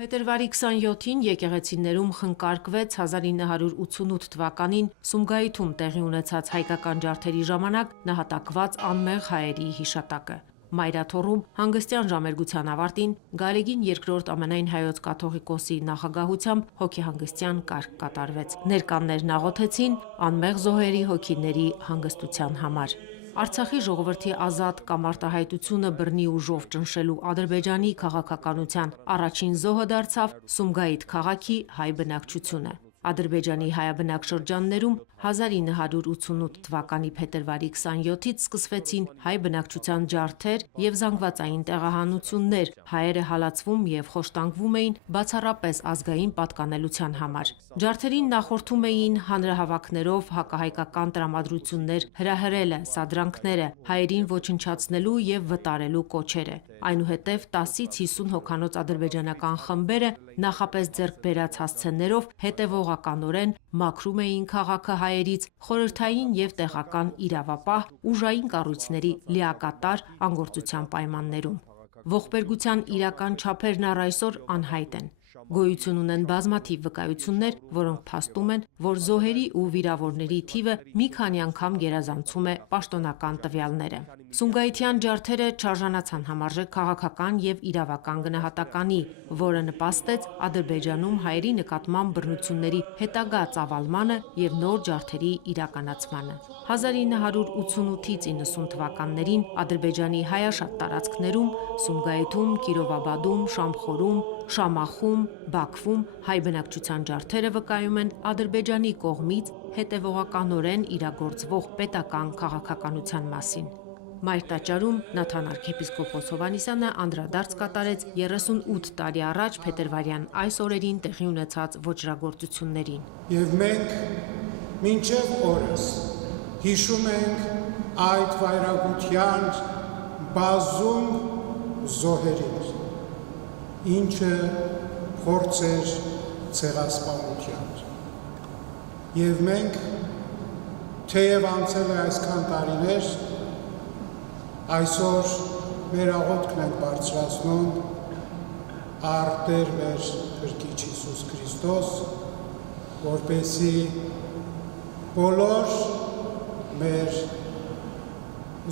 Փետրվարի 27-ին եկեղեցիներում խնկարկվեց 1988 թվականին Սումգայիթում տեղի ունեցած հայկական ջարդերի ժամանակ նահատակված անմեղ հայերի հիշատակը։ Մայրաթոռում հանգստյան ժամերգության ավարտին Գալեգին II ամենայն հայոց կաթողիկոսի նախագահությամբ հոգեհանգստյան կարգ կատարվեց։ Ներկաներն աղոթեցին անմեղ զոհերի հոգիների հանգստության համար։ Արցախի ժողովրդի ազատ կամարտահայտությունը բռնի ուժով ճնշելու Ադրբեջանի քաղաքականության առաջին զոհը դարձավ Սումգայիթ քաղաքի հայ բնակչությունը։ Ադրբեջանի հայաբնակ շրջաններում 1988 թվականի փետրվարի 27-ից սկսվեցին հայ բնակչության ջարդեր և զանգվածային տեղահանություններ, հայերը հալածվում և խոշտանգվում էին բացառապես ազգային պատկանելության համար։ Ջարդերին նախորդում էին հանրահավաքներով հակահայկական տրամադրություններ հրահրելը, սադրանքները, հայերին ոչնչացնելու և վտարելու կոչերը։ Այնուհետև 10-ից 50 հոգանոց ադրբեջանական խմբերը նախապես ձեռք բերած հասցեներով հետևողականորեն մաքրում էին քաղաքը հայերից խորհրդային և տեղական իրավապահ ուժային կառույցների լիակատար անգործության պայմաններում։ Ողբերգության իրական չափերն առ այսօր անհայտ են։ Գոյություն ունեն բազմաթիվ վկայություններ, որոնք փաստում են, որ զոհերի ու վիրավորների թիվը մի քանի անգամ գերազանցում է պաշտոնական տվյալները։ Սումգայիթյան ջարդերը չարժանացան համարժեք քաղաքական և իրավական գնահատականի, որը նպաստեց Ադրբեջանում հայերի նկատմամբ բռնությունների հետագա ծավալմանը և նոր ջարդերի իրականացմանը։ 1988-ից 90 թվականներին Ադրբեջանի հայաշատ տարածքներում Սումգայիթում, Կիրովաբադում, Շամխորում, Շամախում, Բաքվում հայ բնակչության ջարդերը վկայում են Ադրբեջանի կողմից հետևողականորեն իրագործվող պետական քաղաքականության մասին։ Մայր տաճարում Նաթան arքեպիսկոպոս Հովհաննիսյանը անդրադարձ կատարեց 38 տարի առաջ փետրվարյան այս օրերին տեղի ունեցած ոճրագործություններին։ Եվ մենք մինչև օրս հիշում ենք այդ վայրագության բազում զոհերին, ինչը փորձ էր ցեղասպանության։ Եվ մենք թեև անցել է այսքան տարիներ, այսօր մեր աղոթքն ենք բարձրացնում առ Տեր մեր Քրիստոս Հիսուս Քրիստոս, որպեսզի բոլոր մեր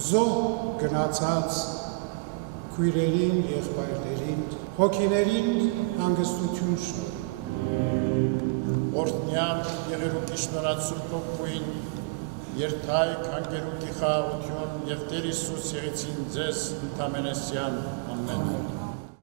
զոհ գնացած քույրերին, եղբայրներին, հոգիներին հանգստություն շնորհի։ Օրհնյալ եղերուկի շնորհացում Փոքրին, երթայք հանգերուկի խաղաղություն և Տեր Հիսուս եղեցին ձեզ ընդամենեսյան ամեն։